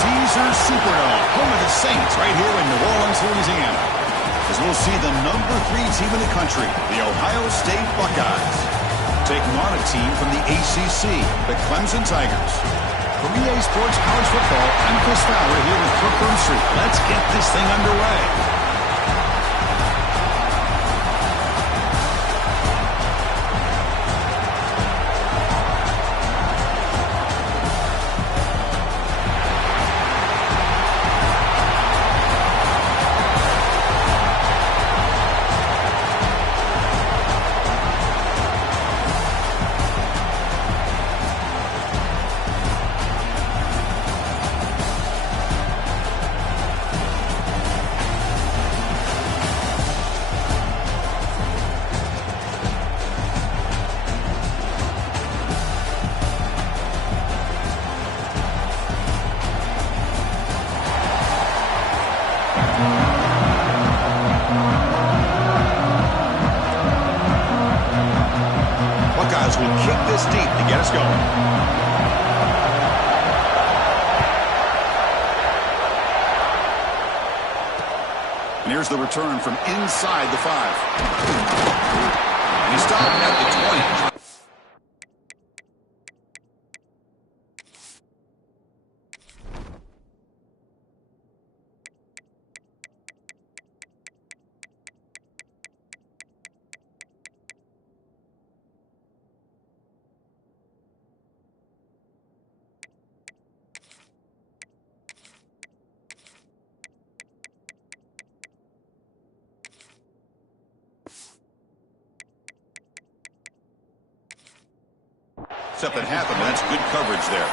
Caesars Superdome, home of the Saints, right here in New Orleans, Louisiana. As we'll see the number 3 team in the country, the Ohio State Buckeyes, taking on a team from the ACC, the Clemson Tigers. From EA Sports College Football, I'm Chris Fowler here with Kirk Broomstreet. Let's get this thing underway. Buckeyes will kick this deep to get us going. And here's the return from inside the 5. And he stopped at the 20. Something happened. That's good coverage there.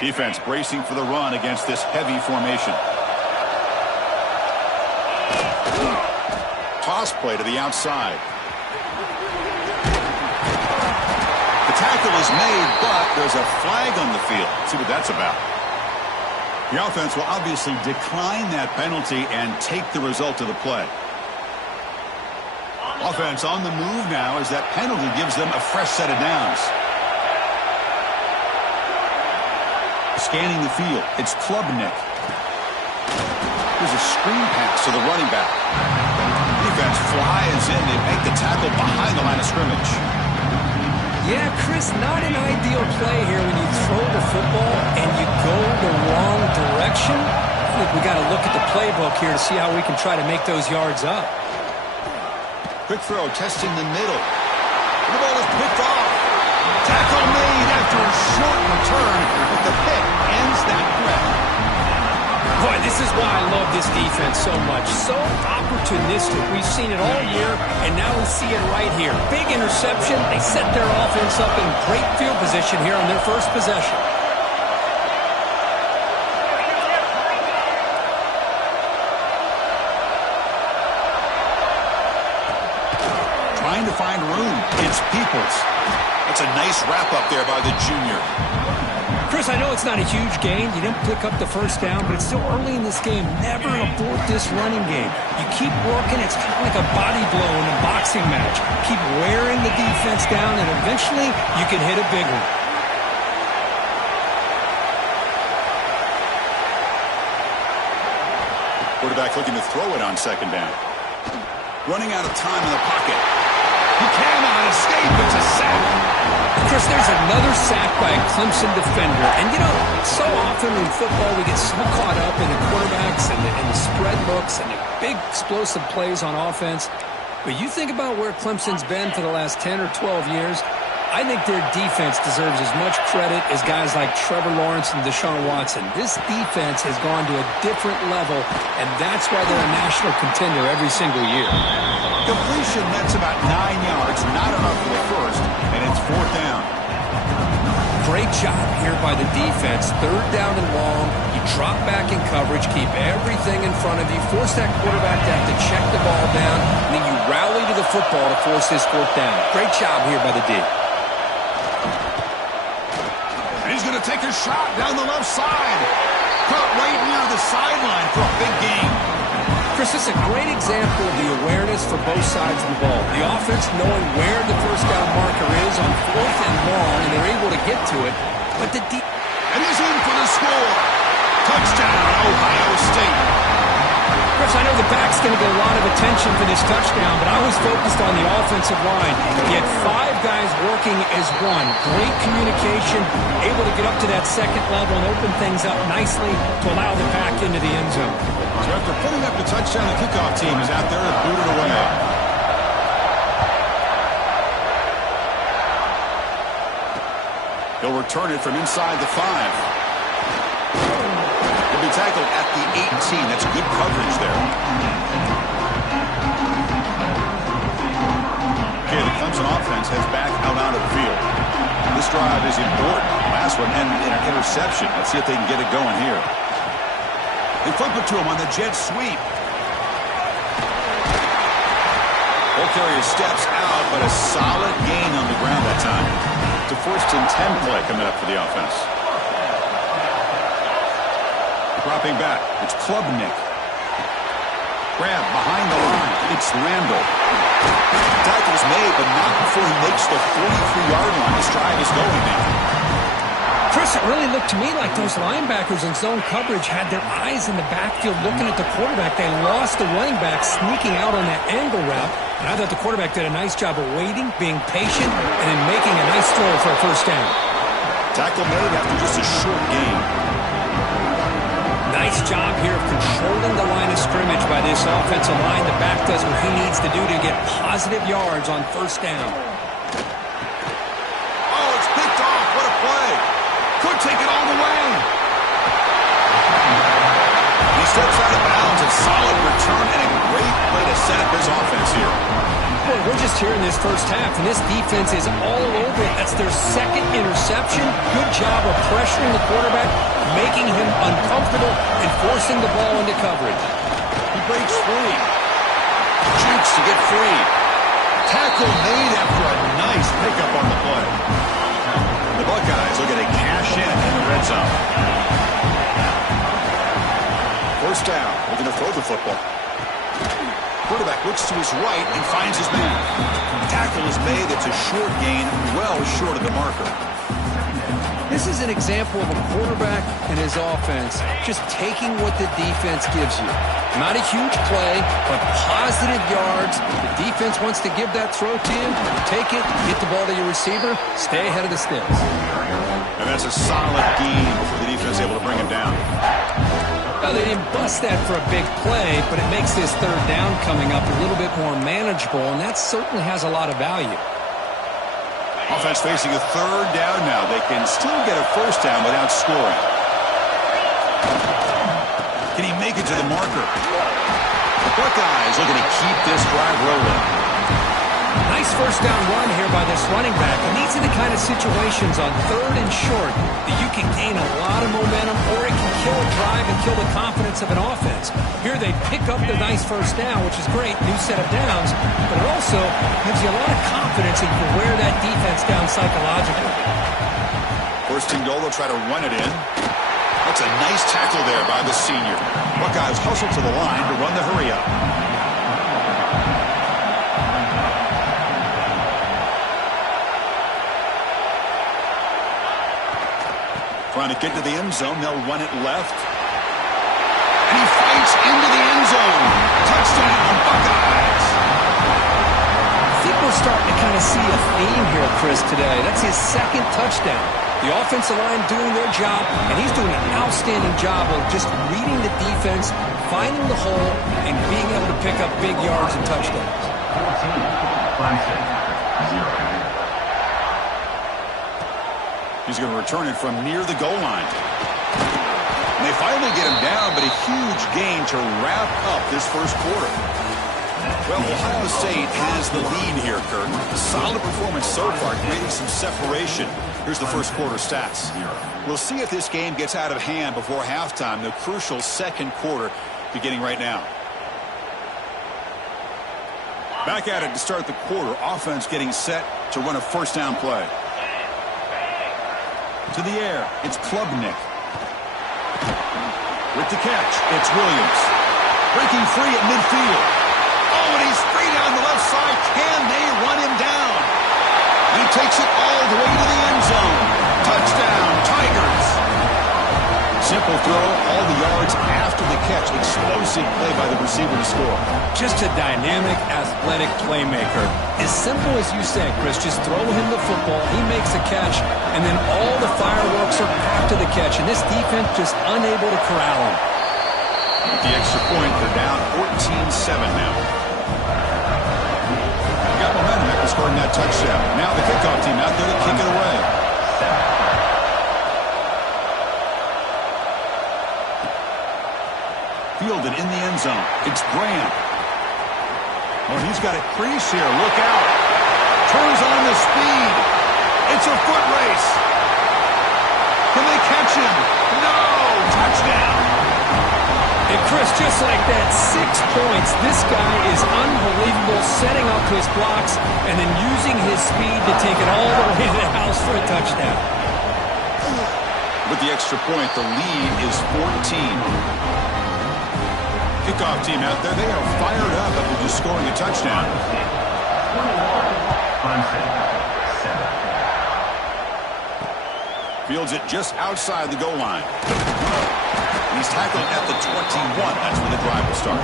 Defense bracing for the run against this heavy formation. Toss play to the outside. The tackle is made, but there's a flag on the field. Let's see what that's about. The offense will obviously decline that penalty and take the result of the play. Offense on the move now as that penalty gives them a fresh set of downs. Scanning the field, it's Klubnik. There's a screen pass to the running back. Defense flies in. They make the tackle behind the line of scrimmage. Yeah, Chris, not an ideal play here when you throw the football and you go the wrong direction. I think we got to look at the playbook here to see how we can try to make those yards up. Quick throw, testing the middle. The ball is picked off. Tackle made after a short return, but the pick ends that threat. Boy, this is why I love this defense so much. So opportunistic. We've seen it all year, and now we see it right here. Big interception. They set their offense up in great field position here on their first possession. Trying to find room. It's Peoples. That's a nice wrap-up there by the junior. Chris, I know it's not a huge gain. You didn't pick up the first down, but it's still early in this game. Never abort this running game. You keep working. It's kind of like a body blow in a boxing match. Keep wearing the defense down, and eventually you can hit a big one. Quarterback looking to throw it on second down. Running out of time in the pocket. He cannot escape. It's a sack. Chris, there's another sack by a Clemson defender. And, you know, so often in football we get so caught up in the quarterbacks and the spread looks and the big explosive plays on offense. But you think about where Clemson's been for the last 10 or 12 years, I think their defense deserves as much credit as guys like Trevor Lawrence and Deshaun Watson. This defense has gone to a different level, and that's why they're a national contender every single year. Completion, that's about 9 yards, not enough for the first, and it's 4th down. Great job here by the defense. 3rd down and long. You drop back in coverage, keep everything in front of you, force that quarterback to have to check the ball down, and then you rally to the football to force this 4th down. Great job here by the D. And he's going to take a shot down the left side. Caught right near the sideline for a big gain. Chris, this is a great example of the awareness for both sides of the ball. The offense knowing where the first down marker is on 4th and long, and they're able to get to it. But the and he's in for the score. Touchdown, Ohio State. Chris, I know the back's going to get a lot of attention for this touchdown, but I was focused on the offensive line. He had 5 guys working as one. Great communication, able to get up to that second level and open things up nicely to allow the pack into the end zone. So after putting up the touchdown, the kickoff team is out there to boot it away. He'll return it from inside the 5. He'll be tackled at the 18. That's good coverage there. Okay, the Clemson offense heads back out onto the field. This drive is important. Last one ended in an interception. Let's see if they can get it going here. They flip it to him on the jet sweep. Ball carrier steps out, but a solid gain on the ground that time. It's a 1st and 10 play coming up for the offense. Dropping back, it's Klubnik. Grab behind the line, it's Randall. Tackle's made, but not before he makes the 43-yard line. This drive is going now. Chris, it really looked to me like those linebackers in zone coverage had their eyes in the backfield looking at the quarterback. They lost the running back sneaking out on that angle route. And I thought the quarterback did a nice job of waiting, being patient, and then making a nice throw for a first down. Tackle made after just a short gain. Nice job here of controlling the line of scrimmage by this offensive line. The back does what he needs to do to get positive yards on first down. Oh, it's picked off. What a play. Could take it all the way. He steps out of bounds. A solid return and a great way to set up his offense here. Boy, we're just here in this first half, and this defense is all over it. That's their 2nd interception. Good job of pressuring the quarterback, making him uncomfortable, and forcing the ball into coverage. He breaks free. Jukes to get free. Tackle made after a nice pickup on the play. The Buckeyes looking to cash in the red zone. First down, looking to throw the football. Quarterback looks to his right and finds his man. Tackle is made. It's a short gain, well short of the marker. This is an example of a quarterback and his offense just taking what the defense gives you. Not a huge play, but positive yards. The defense wants to give that throw to you. Take it, get the ball to your receiver, stay ahead of the sticks. And that's a solid gain before the defense able to bring him down. Well, they didn't bust that for a big play, but it makes this third down coming up a little bit more manageable, and that certainly has a lot of value. Offense facing a third down now. They can still get a first down without scoring. Can he make it to the marker? The Buckeyes looking to keep this drive rolling. Nice first down run here by this running back. And these are the kind of situations on 3rd and short that you can gain a lot of momentum, or it can kill a drive and kill the confidence of an offense. Here they pick up the nice first down, which is great, new set of downs, but it also gives you a lot of confidence that you can wear that defense down psychologically. First and goal, they'll try to run it in. That's a nice tackle there by the senior. Buckeyes hustle to the line to run the hurry up. Trying to get to the end zone. They'll run it left. And he fights into the end zone. Touchdown, Buckeyes. I think we're starting to kind of see a theme here, Chris, today. That's his 2nd touchdown. The offensive line doing their job, and he's doing an outstanding job of just reading the defense, finding the hole, and being able to pick up big yards and touchdowns. He's going to return it from near the goal line. And they finally get him down, but a huge gain to wrap up this first quarter. Well, Ohio State has the lead here, Kurt. A solid performance so far, creating some separation. Here's the first quarter stats. We'll see if this game gets out of hand before halftime, the crucial second quarter beginning right now. Back at it to start the quarter. Offense getting set to run a first down play. To the air, it's Klubnik. With the catch, it's Williams. Breaking free at midfield. Oh, and he's free down the left side. Can they run him down? He takes it all the way to the end zone. Touchdown, Tigers. Simple throw, all the yards after the catch. Explosive play by the receiver to score. Just a dynamic, athletic playmaker. As simple as you said, Chris, just throw him the football, he makes a catch, and then all the fireworks are after the catch, and this defense just unable to corral him. With the extra point, they're down 14-7 now. They got momentum after scoring that touchdown. Now the kickoff team out there to kick it away. Fielded in the end zone. It's Graham. Oh, he's got a crease here. Look out. Turns on the speed. It's a foot race. Can they catch him? No! Touchdown! And Chris, just like that, 6 points. This guy is unbelievable, setting up his blocks and then using his speed to take it all the way to the house for a touchdown. With the extra point, the lead is 14. Kickoff team out there, they are fired up after just scoring a touchdown. Fields it just outside the goal line. He's tackled at the 21. That's where the drive will start.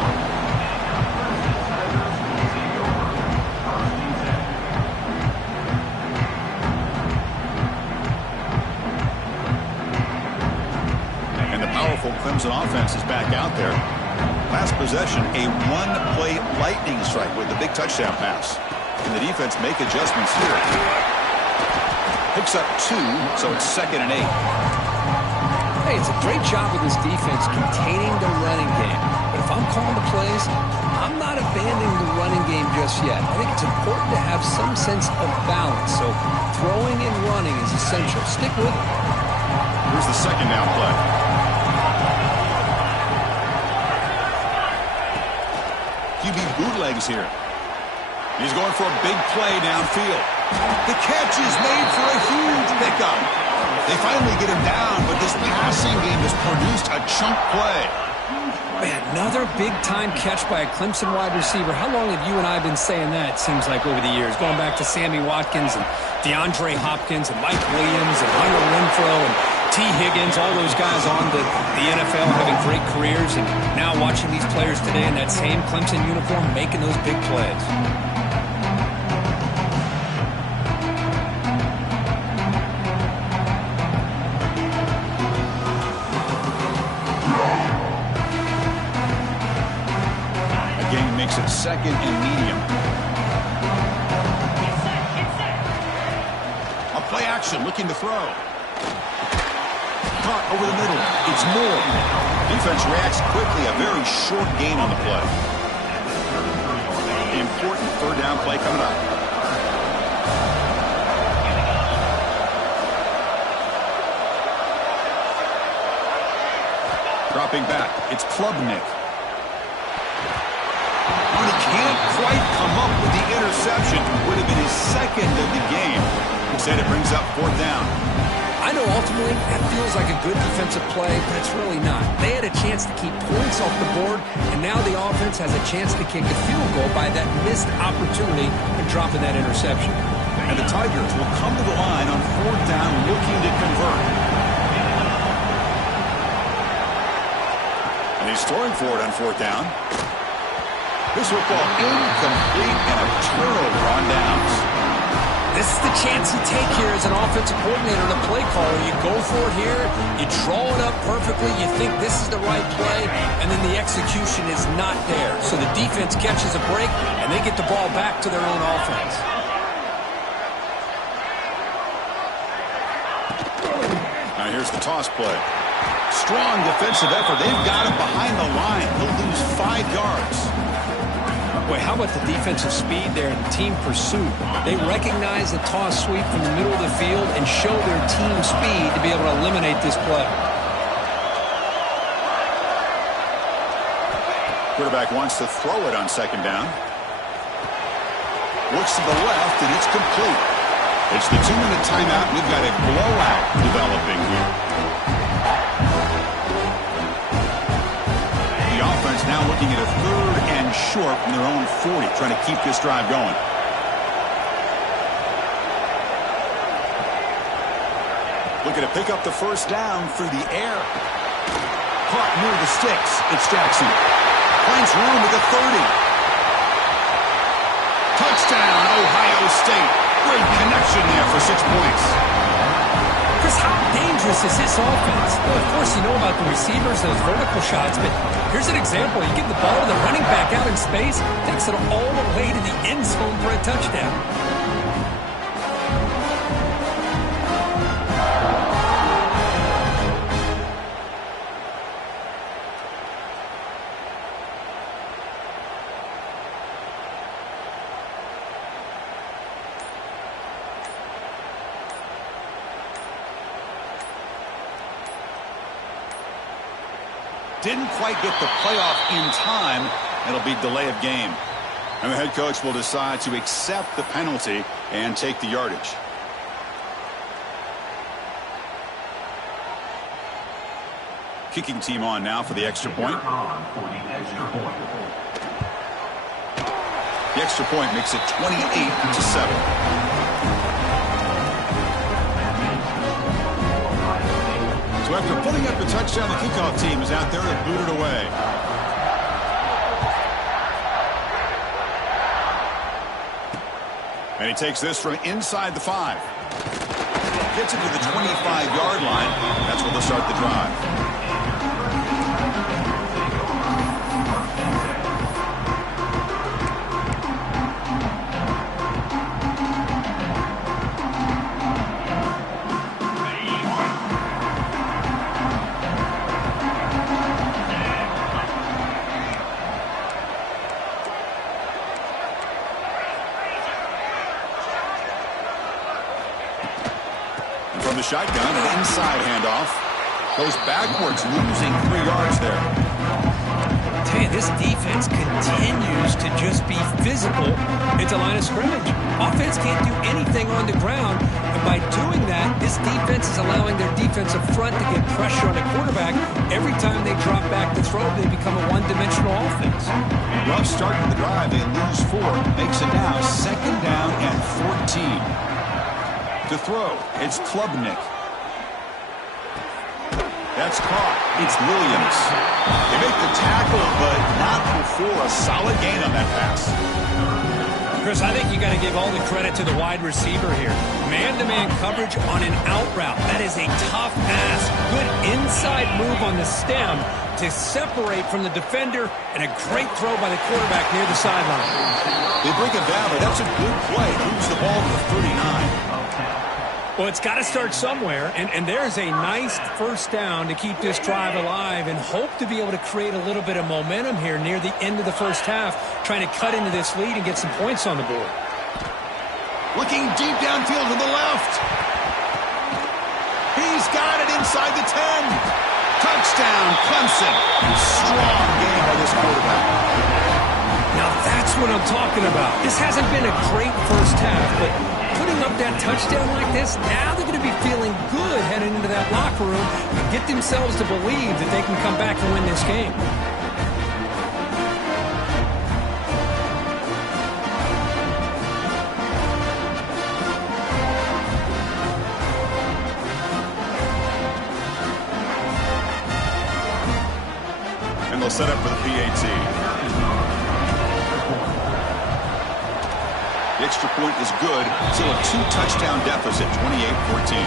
And the powerful Clemson offense is back out there. Last possession, a one-play lightning strike with the big touchdown pass. Can the defense make adjustments here? Picks up 2, so it's 2nd and 8. Hey, it's a great job with this defense containing the running game. But if I'm calling the plays, I'm not abandoning the running game just yet. I think it's important to have some sense of balance. So throwing and running is essential. Stick with it. Here's the second down play. QB bootlegs here. He's going for a big play downfield. The catch is made for a huge pickup. They finally get him down, but this passing game has produced a chunk play. Man, another big-time catch by a Clemson wide receiver. How long have you and I been saying that, it seems like, over the years? Going back to Sammy Watkins and DeAndre Hopkins and Mike Williams and Hunter Renfrow and T. Higgins, all those guys on the NFL having great careers, and now watching these players today in that same Clemson uniform making those big plays. Makes it 2nd and medium. A play action, looking to throw. Caught over the middle. It's Moore. Defense reacts quickly. A very short gain on the play. Important 3rd down play coming up. Dropping back. It's Klubnik. He can't quite come up with the interception. Would have been his 2nd of the game. Instead, it brings up 4th down. I know ultimately that feels like a good defensive play, but it's really not. They had a chance to keep points off the board, and now the offense has a chance to kick a field goal by that missed opportunity and dropping that interception. And the Tigers will come to the line on 4th down looking to convert. And he's throwing for it on 4th down. This football incomplete and a turnover on downs. This is the chance you take here as an offensive coordinator and a play caller. You go for it here, you draw it up perfectly, you think this is the right play, and then the execution is not there. So the defense catches a break, and they get the ball back to their own offense. Now here's the toss play. Strong defensive effort. They've got him behind the line. He'll lose 5 yards. Boy, how about the defensive speed there and team pursuit? They recognize the toss sweep from the middle of the field and show their team speed to be able to eliminate this play. Quarterback wants to throw it on 2nd down. Looks to the left, and it's complete. It's the 2-minute timeout. We've got a blowout developing here. The offense now looking at a 3rd and short from their own 40, trying to keep this drive going. Looking to pick up the first down through the air. Caught near the sticks. It's Jackson. Finds room at the 30. Touchdown, Ohio State. Great connection there for 6 points. Chris, how dangerous is this offense? Well, of course, you know about the receivers, those vertical shots, but here's an example. You give the ball to the running back out in space, takes it all the way to the end zone for a touchdown. Didn't quite get the playoff in time. It'll be delay of game. And the head coach will decide to accept the penalty and take the yardage. Kicking team on now for the extra point. The extra point makes it 28-7. So after putting up the touchdown, the kickoff team is out there to boot it away. And he takes this from inside the 5. Gets it to the 25-yard line. That's where they'll start the drive. From the shotgun, an inside handoff. Goes backwards, losing 3 yards there. I tell you, this defense continues to just be physical at the line of scrimmage. Offense can't do anything on the ground, and by doing that, this defense is allowing their defensive front to get pressure on the quarterback. Every time they drop back to throw, they become a one-dimensional offense. Rough start to the drive. They lose 4. Makes it now 2nd down and 14. To throw, it's Klubnik. That's caught. It's Williams. They make the tackle, but not before a solid gain on that pass. Chris, I think you got to give all the credit to the wide receiver here. Man-to-man coverage on an out route. That is a tough ask. Good inside move on the stem to separate from the defender, and a great throw by the quarterback near the sideline. They bring him down, but that's a good play. Moves the ball to the 39. Well, it's got to start somewhere, and there's a nice first down to keep this drive alive and hope to be able to create a little bit of momentum here near the end of the first half, trying to cut into this lead and get some points on the board. Looking deep downfield to the left. He's got it inside the 10. Touchdown, Clemson. Strong game by this quarterback. Now that's what I'm talking about. This hasn't been a great first half, but putting up that touchdown like this, now they're going to be feeling good heading into that locker room and get themselves to believe that they can come back and win this game. And they'll set up for the PAT. The extra point is good. Still a 2-touchdown deficit, 28-14.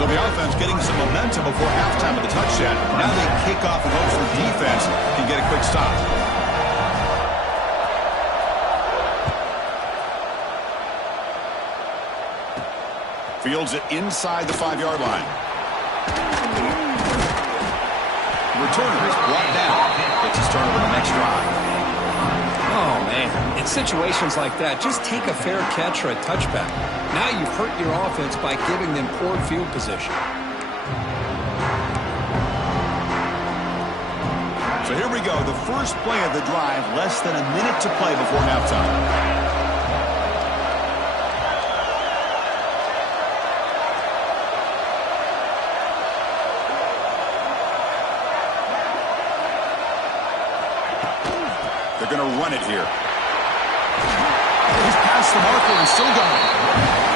So the offense getting some momentum before halftime of the touchdown. Now they kick off and hopes the defense can get a quick stop. Fields it inside the 5-yard line. The returner is brought down. Gets a start on the next drive. Oh, man. In situations like that, just take a fair catch or a touchback. Now you've hurt your offense by giving them poor field position. So here we go. The first play of the drive, less than a minute to play before halftime. They're going to run it here. He's past the marker and still going.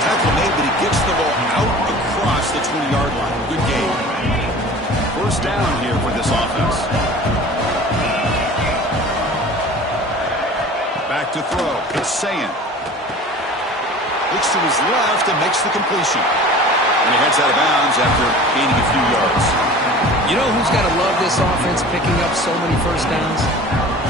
Tackle made, but he gets the ball out across the 20-yard line. Good game. First down here for this offense. Back to throw. It's Sayin. Looks to his left and makes the completion. And he heads out of bounds after gaining a few yards. You know who's got to love this offense picking up so many first downs?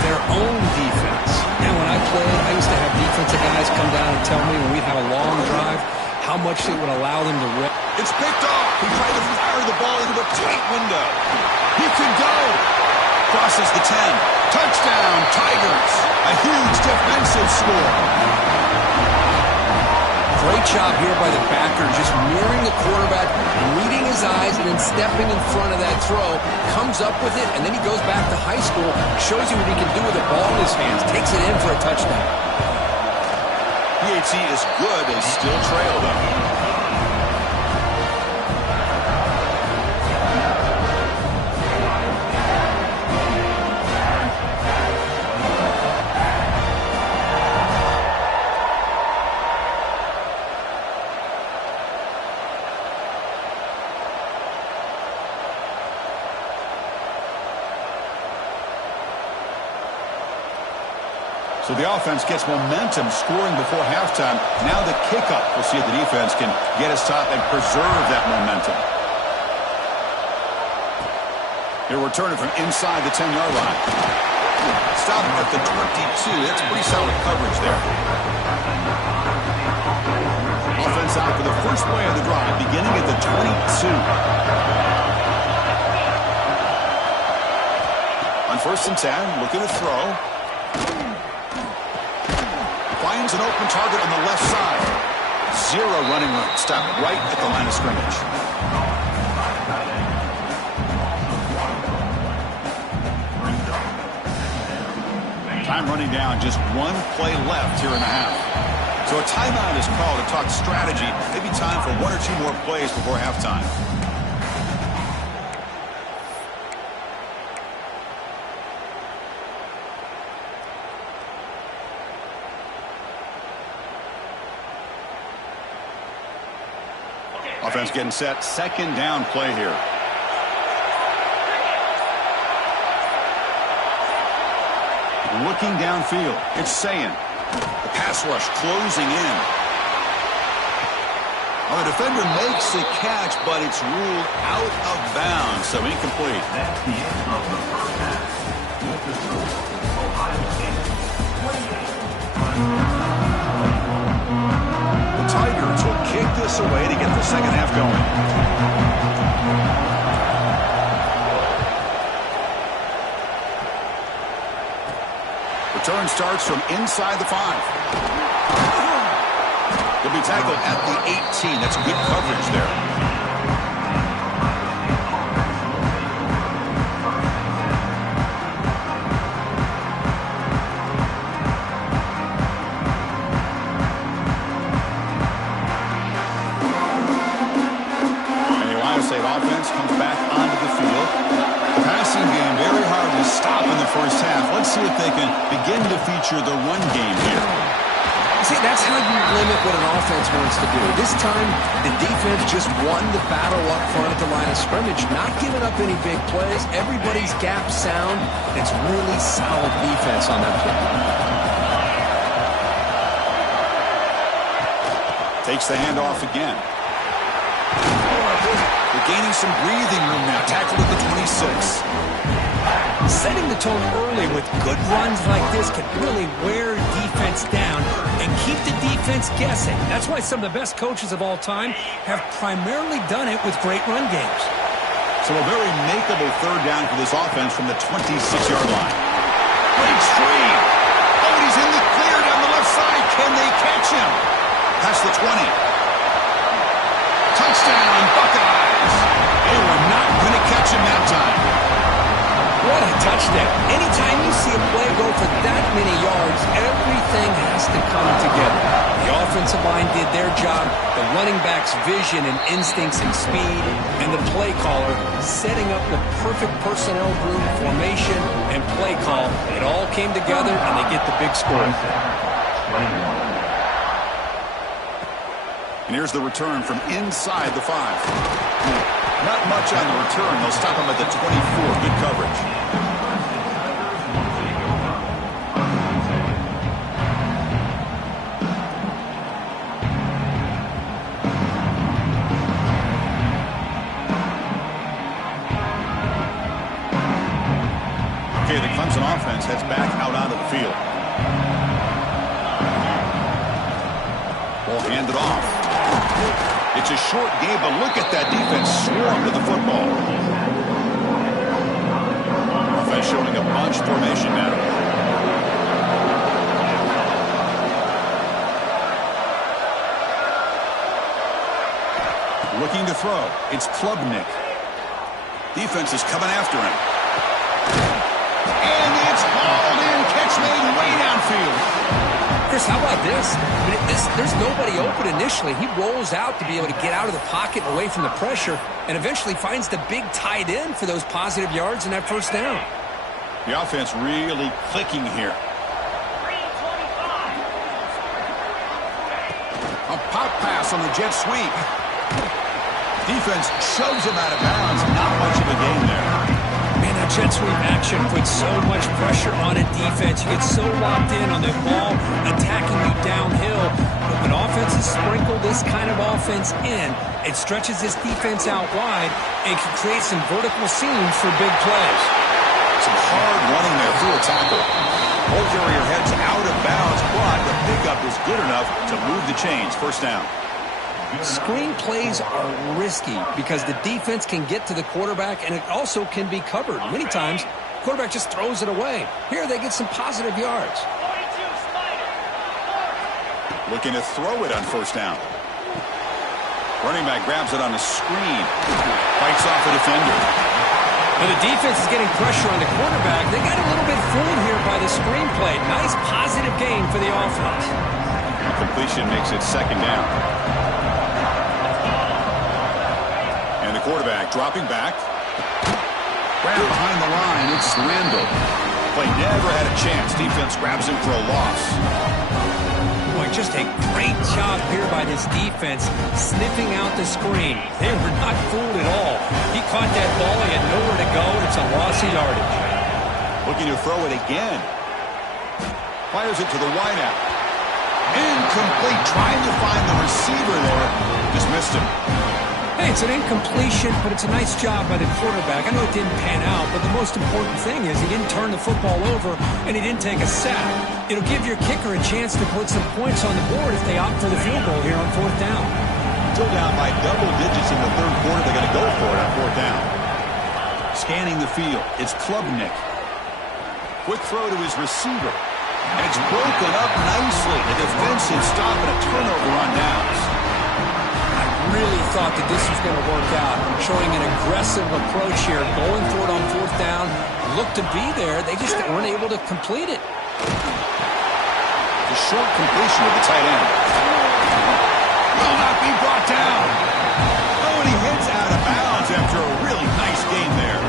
Their own defense. And when I played, I used to have defensive guys come down and tell me when we'd have a long drive how much it would allow them to rip. It's picked off. He tried to fire the ball into a tight window. He can go. Crosses the 10. Touchdown, Tigers. A huge defensive score. Great job here by the backer, just mirroring the quarterback, reading his eyes, and then stepping in front of that throw, comes up with it, and then he goes back to high school, shows you what he can do with the ball in his hands, takes it in for a touchdown. PAT is good. They still trail, though. So the offense gets momentum scoring before halftime. Now the kickoff. We'll see if the defense can get his top and preserve that momentum. He'll return it from inside the 10-yard line. Stop at the 22. That's pretty solid coverage there. Offense out for the first play of the drive, beginning at the 22. On 1st and 10, look at the throw. Finds an open target on the left side. Zero running room. Stop right at the line of scrimmage. Time running down. Just one play left here in the half. So a timeout is called to talk strategy. Maybe time for one or two more plays before halftime. Offense getting set. Second down play here. Looking downfield. It's Sayin. The pass rush closing in. Well, the defender makes the catch, but it's ruled out of bounds, so incomplete. That's the end of the first half. With the score, Ohio State 28. Tigers will kick this away to get the second half going. Return starts from inside the 5. He'll be tackled at the 18. That's good coverage there. Offense comes back onto the field. The passing game very hard to stop in the first half. Let's see if they can begin to feature the run game here. See, that's how you limit what an offense wants to do. This time, the defense just won the battle up front at the line of scrimmage, not giving up any big plays. Everybody's gap sound. It's really solid defense on that play. Takes the handoff again. They're gaining some breathing room now. Tackled at the 26. Setting the tone early with good runs like this can really wear defense down and keep the defense guessing. That's why some of the best coaches of all time have primarily done it with great run games. So a very makeable third down for this offense from the 26-yard line. Great screen. Oh, he's in the clear down the left side. Can they catch him? Past the 20. Touchdown, Buckeyes. They were not going to catch him that time. What a touchdown. Anytime you see a play go for that many yards, everything has to come together. The offensive line did their job. The running back's vision and instincts and speed, and the play caller setting up the perfect personnel group, formation, and play call. It all came together, and they get the big score. And here's the return from inside the 5. Not much on the return. They'll stop him at the 24. Good coverage. Okay, the Clemson offense heads back out onto the field. Ball handed off. It's a short game, but look at that defense swarm to the football. Offense showing a bunch formation now. Looking to throw. It's Klubnik. Defense is coming after him. And it's hauled in. Catch made way downfield. Chris, how about this? I mean, there's nobody open initially. He rolls out to be able to get out of the pocket and away from the pressure and eventually finds the big tight end for those positive yards in that first down. The offense really clicking here. A pop pass on the jet sweep. Defense shoves him out of bounds. Not much of a gain there. Man, that jet sweep action puts so much pressure on a defense. You get so locked in on the ball attacking you downhill. But when offenses sprinkle this kind of offense in, it stretches this defense out wide and can create some vertical seams for big plays. Some hard running there through a tackle. Ball carrier heads out of bounds, but the pickup is good enough to move the chains. First down. Screen plays are risky because the defense can get to the quarterback and it also can be covered. Many times, the quarterback just throws it away. Here they get some positive yards. Looking to throw it on first down. Running back grabs it on a screen. Fights off a defender. Now the defense is getting pressure on the quarterback. They got a little bit fooled here by the screen play. Nice positive gain for the offense. Completion makes it second down. And the quarterback dropping back. Grabbed behind the line. It's Randall. Play never had a chance. Defense grabs him for a loss. Boy, just a great job here by this defense sniffing out the screen. They were not fooled at all. He caught that ball. He had nowhere to go. It's a loss of yardage. Looking to throw it again. Fires it to the wideout. Incomplete. Trying to find the receiver there. Just missed him. Hey, it's an incompletion, but it's a nice job by the quarterback. I know it didn't pan out, but the most important thing is he didn't turn the football over and he didn't take a sack. It'll give your kicker a chance to put some points on the board if they opt for the field goal here on fourth down. Still down by double digits in the third quarter. They're going to go for it on fourth down. Scanning the field. It's Klubnik. Quick throw to his receiver. And it's broken up nicely. The defensive stop and a turnover on downs. Really thought that this was going to work out, showing an aggressive approach here, going for it on fourth down, looked to be there, they just weren't able to complete it. The short completion of the tight end. Will not be brought down. Oh, and he hits out of bounds after a really nice game there.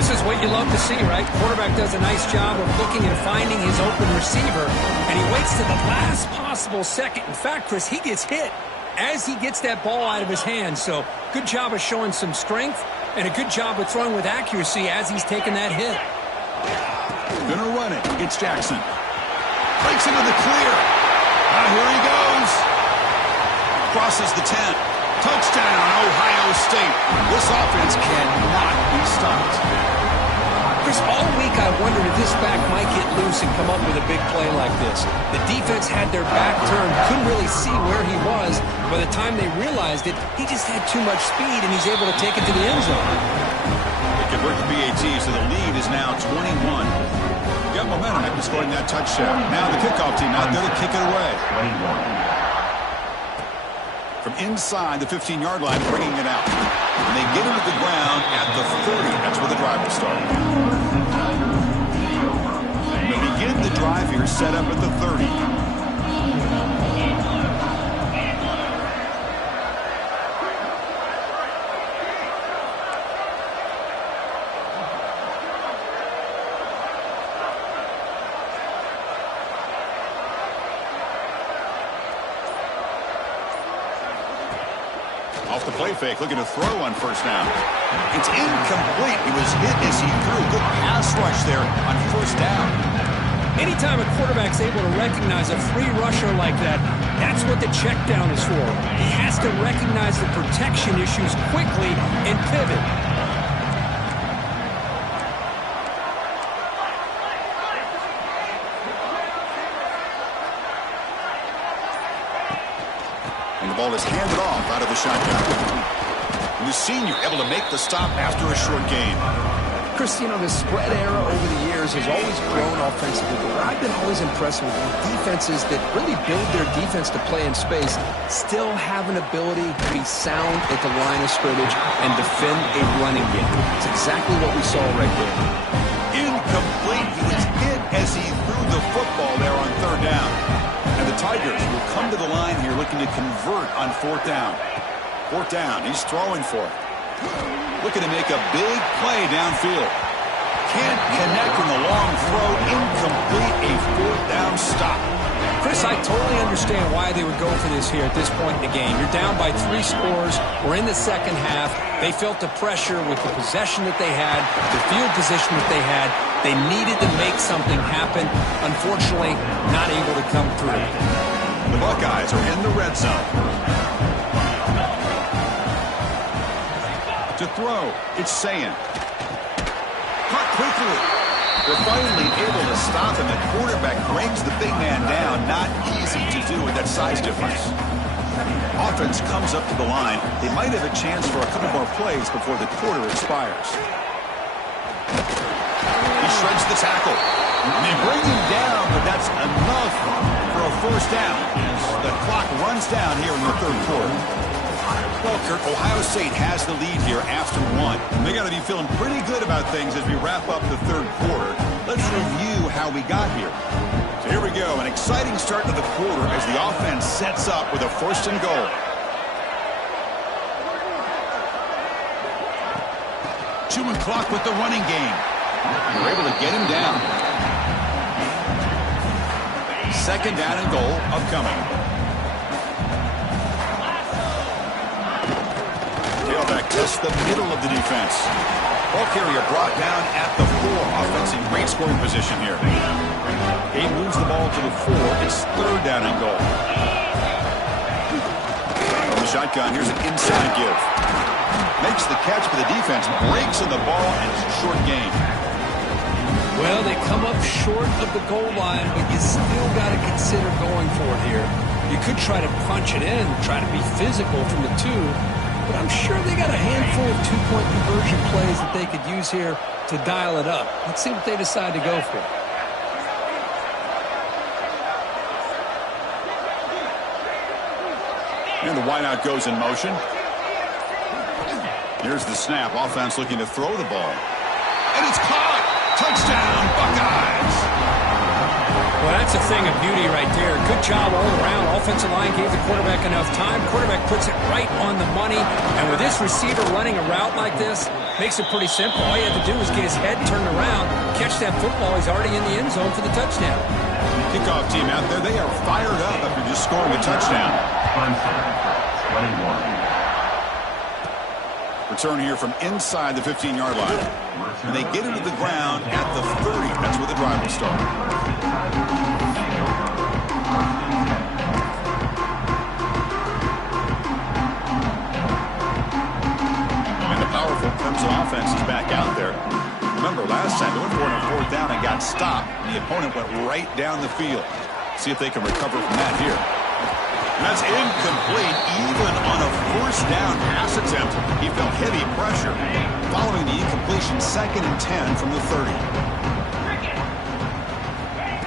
This is what you love to see, right? Quarterback does a nice job of looking and finding his open receiver, and he waits to the last possible second. In fact, Chris, he gets hit as he gets that ball out of his hands. So good job of showing some strength and a good job of throwing with accuracy as he's taking that hit. Gonna run it. It's Jackson. Breaks into the clear. Here he goes. Crosses the 10. Touchdown, Ohio State. This offense cannot be stopped. Chris, all week I wondered if this back might get loose and come up with a big play like this. The defense had their back turned, couldn't really see where he was. By the time they realized it, he just had too much speed, and he's able to take it to the end zone. They convert the PAT, so the lead is now 21. Got momentum after scoring that touchdown. Now the kickoff team out there to kick it away. From inside the 15-yard line, bringing it out. And they get him to the ground at the 30. That's where the drive will start. They begin the drive here, set up at the 30. Off the play fake, looking to throw on first down. It's incomplete. He was hit as he threw. Good pass rush there on first down. Anytime a quarterback's able to recognize a free rusher like that, that's what the check down is for. He has to recognize the protection issues quickly and pivot. And the ball is handed off out of the shotgun. And the senior able to make the stop after a short gain. Chris, you know, the spread era over the years has always grown offensively, but I've been always impressed with defenses that really build their defense to play in space, still have an ability to be sound at the line of scrimmage and defend a running game. It's exactly what we saw right there. Incomplete. He was hit as he threw the football there on third down. And the Tigers will come to the line here looking to convert on fourth down. Fourth down. He's throwing for it. Looking to make a big play downfield. Can't connect in the long throw. Incomplete. A fourth down stop. Chris, I totally understand why they would go for this here at this point in the game. You're down by 3 scores. We're in the second half. They felt the pressure with the possession that they had, the field position that they had. They needed to make something happen. Unfortunately, not able to come through. The Buckeyes are in the red zone. To throw, it's Sayin. Caught quickly. They're finally able to stop him. The quarterback brings the big man down. Not easy to do with that size difference. Offense comes up to the line. They might have a chance for a couple more plays before the quarter expires. He shreds the tackle. They bring him down, but that's enough for a first down. The clock runs down here in the third quarter. Well, Kurt, Ohio State has the lead here after 1. They got to be feeling pretty good about things as we wrap up the third quarter. Let's review how we got here. So here we go, an exciting start to the quarter as the offense sets up with a first and goal. Chewing clock with the running game. They're able to get him down. Second down and goal upcoming. Tailback tests the middle of the defense. Ball carrier brought down at the 4. Offense in great scoring position here. He moves the ball to the 4. It's third down and goal. From the shotgun, here's an inside give. Makes the catch for the defense. Breaks in the ball, and it's a short gain. Well, they come up short of the goal line, but you still got to consider going for it here. You could try to punch it in, try to be physical from the 2, but I'm sure they got a handful of 2-point conversion plays that they could use here to dial it up. Let's see what they decide to go for. And the wideout goes in motion. Here's the snap. Offense looking to throw the ball. And it's caught! Touchdown, Buckeyes! Well, that's a thing of beauty right there. Good job all around. Offensive line gave the quarterback enough time. Quarterback puts it right on the money. And with this receiver running a route like this, makes it pretty simple. All you have to do is get his head turned around, catch that football. He's already in the end zone for the touchdown. Kickoff team out there, they are fired up after just scoring a touchdown. 21. Return here from inside the 15-yard line. And they get into the ground at the 30. That's where the drive will start. And the powerful Clemson offense is back out there. Remember, last time they went for it on fourth down and got stopped. And the opponent went right down the field. See if they can recover from that here. And that's incomplete, even on a first down pass attempt. He felt heavy pressure. Following the incompletion, 2nd and 10 from the 30.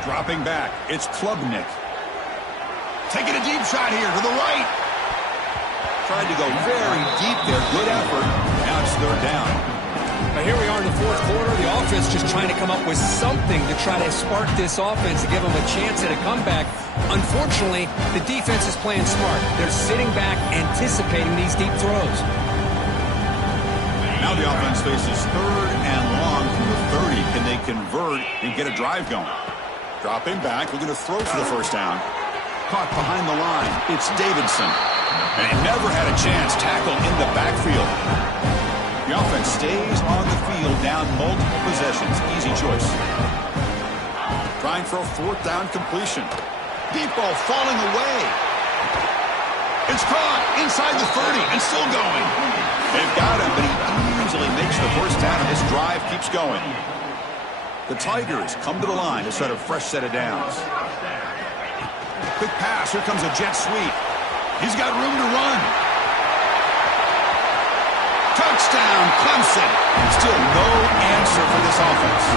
Dropping back, it's Klubnik. Taking a deep shot here to the right. Tried to go very deep there. Good effort. Now it's third down. Now here we are in the fourth quarter. The offense just trying to come up with something to try to spark this offense to give them a chance at a comeback. Unfortunately, the defense is playing smart. They're sitting back, anticipating these deep throws. Now the offense faces third and long from the 30. Can they convert and get a drive going? Dropping back, looking to throw for the first down. Caught behind the line. It's Davidson. And he never had a chance tackled in the backfield. The offense stays on the field down multiple possessions. Easy choice. Trying for a fourth down completion. Deep ball falling away. It's caught inside the 30 and still going. They've got him, but he easily makes the first down, and this drive keeps going. The Tigers come to the line to set a fresh set of downs. Quick pass. Here comes a jet sweep. He's got room to run. Touchdown, Clemson. Still no answer for this offense.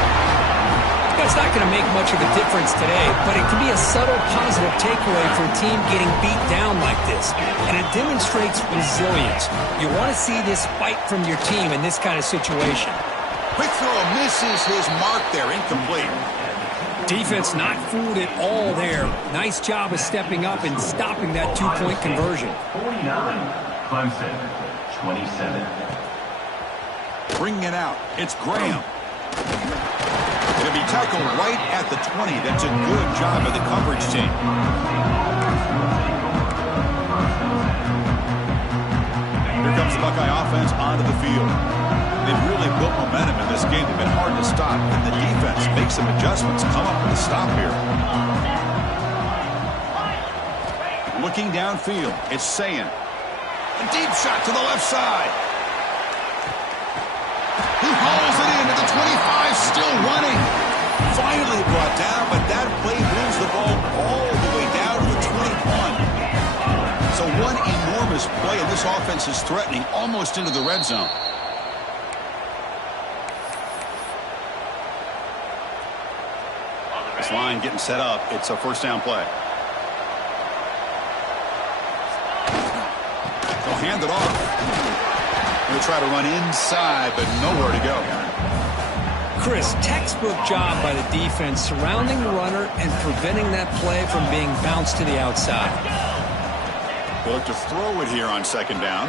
It's not going to make much of a difference today, but it can be a subtle positive takeaway for a team getting beat down like this. And it demonstrates resilience. You want to see this fight from your team in this kind of situation. Quick throw misses his mark there, incomplete. Defense not fooled at all there. Nice job of stepping up and stopping that two-point conversion. 49, Clemson, 27. Bringing it out. It's Graham. It'll be tackled right at the 20. That's a good job of the coverage team. Here comes the Buckeye offense onto the field. They've really built momentum in this game. They've been hard to stop. And the defense makes some adjustments, come up with a stop here. Looking downfield, it's Sayin. A deep shot to the left side. He hauls it in at the 25, still running. Finally brought down, but that play moves the ball all the way down to the 21. So one enormous play, and this offense is threatening almost into the red zone. This line getting set up. It's a first down play. They'll hand it off. They'll try to run inside, but nowhere to go. Chris, textbook job by the defense surrounding the runner and preventing that play from being bounced to the outside. They'll look to throw it here on second down.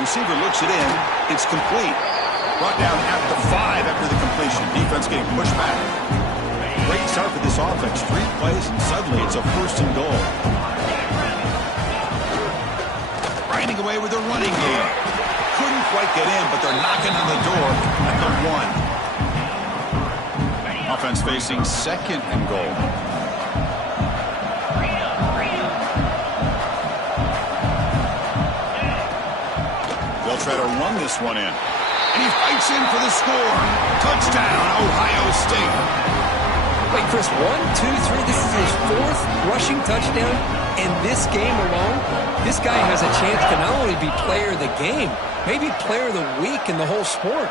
Receiver looks it in. It's complete. Brought down at the 5 after the completion. Defense getting pushed back. Great start for this offense. 3 plays, and suddenly it's a first and goal. Grinding away with their running game. Couldn't quite get in, but they're knocking on the door at the 1. Offense facing second and goal. They'll try to run this one in. And he fights in for the score. Touchdown, Ohio State. Wait, Chris, 1, 2, 3. This is his 4th rushing touchdown in this game alone. This guy has a chance to not only be player of the game, maybe player of the week in the whole sport.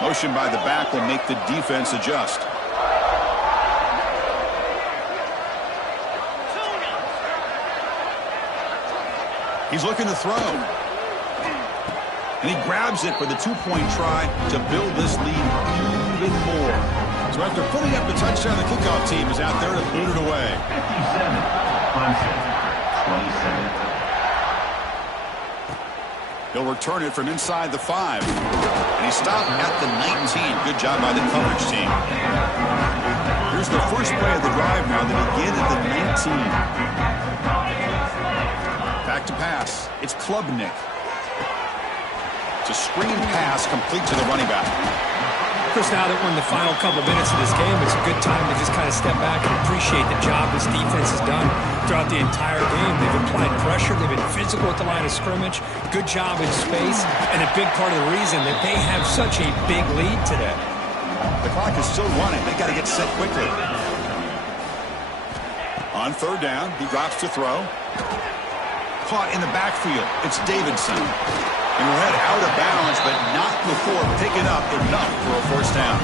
Motion by the back will make the defense adjust. He's looking to throw. And he grabs it for the 2-point try to build this lead even more. So after putting up the touchdown, the kickoff team is out there to boot it away. 57, Clemson, 27. He'll return it from inside the 5. And he stopped at the 19. Good job by the coverage team. Here's the first play of the drive now. They begin at the 19. Back to pass. It's Klubnik. It's a screen pass complete to the running back. Chris, now that we're in the final couple minutes of this game, it's a good time to just kind of step back and appreciate the job this defense has done throughout the entire game. They've applied pressure. They've been physical at the line of scrimmage. Good job in space, and a big part of the reason that they have such a big lead today. The clock is still running. They got to get set quickly. On third down, he drops to throw. Caught in the backfield. It's Davidson. And we're head out of bounds, but not before picking up enough for a first down.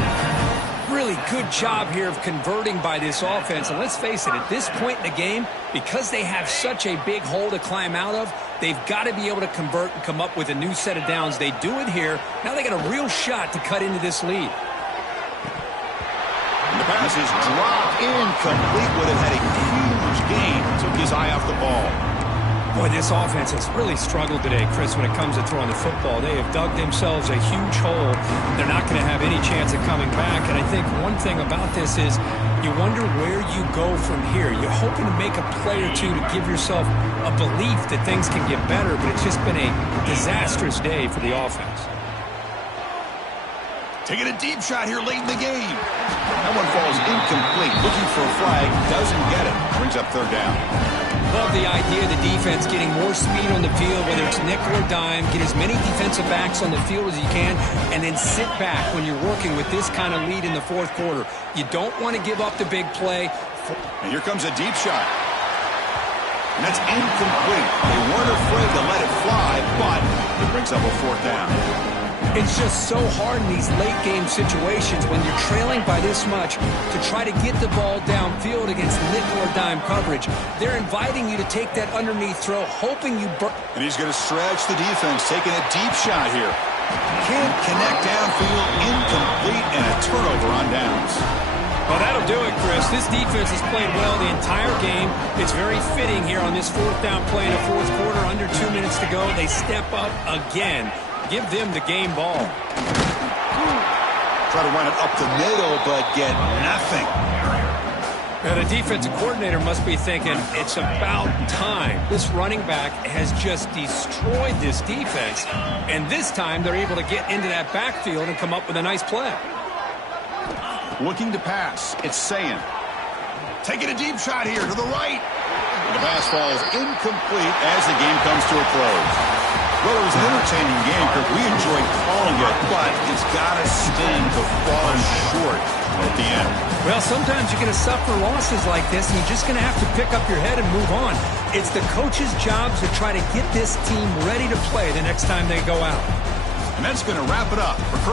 Really good job here of converting by this offense. And let's face it, at this point in the game, because they have such a big hole to climb out of, they've got to be able to convert and come up with a new set of downs. They do it here. Now they got a real shot to cut into this lead. And the pass is dropped incomplete. Would have had a huge gain. Took his eye off the ball. Boy, this offense has really struggled today, Chris, when it comes to throwing the football. They have dug themselves a huge hole. They're not going to have any chance of coming back. And I think one thing about this is you wonder where you go from here. You're hoping to make a play or two to give yourself a belief that things can get better, but it's just been a disastrous day for the offense. Taking a deep shot here late in the game. That one falls incomplete. Looking for a flag. Doesn't get it. Brings up third down. Love the idea of the defense getting more speed on the field, whether it's nickel or dime. Get as many defensive backs on the field as you can, and then sit back when you're working with this kind of lead in the fourth quarter. You don't want to give up the big play. And here comes a deep shot. And that's incomplete. They weren't afraid to let it fly, but it brings up a fourth down. It's just so hard in these late-game situations when you're trailing by this much to try to get the ball downfield against nickel or dime coverage. They're inviting you to take that underneath throw, hoping you burn. And he's going to stretch the defense, taking a deep shot here. Can't connect downfield, incomplete, and a turnover on downs. Well, that'll do it, Chris. This defense has played well the entire game. It's very fitting here on this fourth down play in the fourth quarter. Under 2 minutes to go, they step up again. Give them the game ball. Try to run it up the middle, but get nothing. Now, the defensive coordinator must be thinking, it's about time. This running back has just destroyed this defense, and this time they're able to get into that backfield and come up with a nice play. Looking to pass. It's Sayan. Taking a deep shot here to the right. And the pass falls incomplete as the game comes to a close. Well, it was an entertaining game, Kirk. We enjoyed calling it, but it's got to sting to fall short at the end. Well, sometimes you're going to suffer losses like this, and you're just going to have to pick up your head and move on. It's the coach's job to try to get this team ready to play the next time they go out. And that's going to wrap it up for Kirk.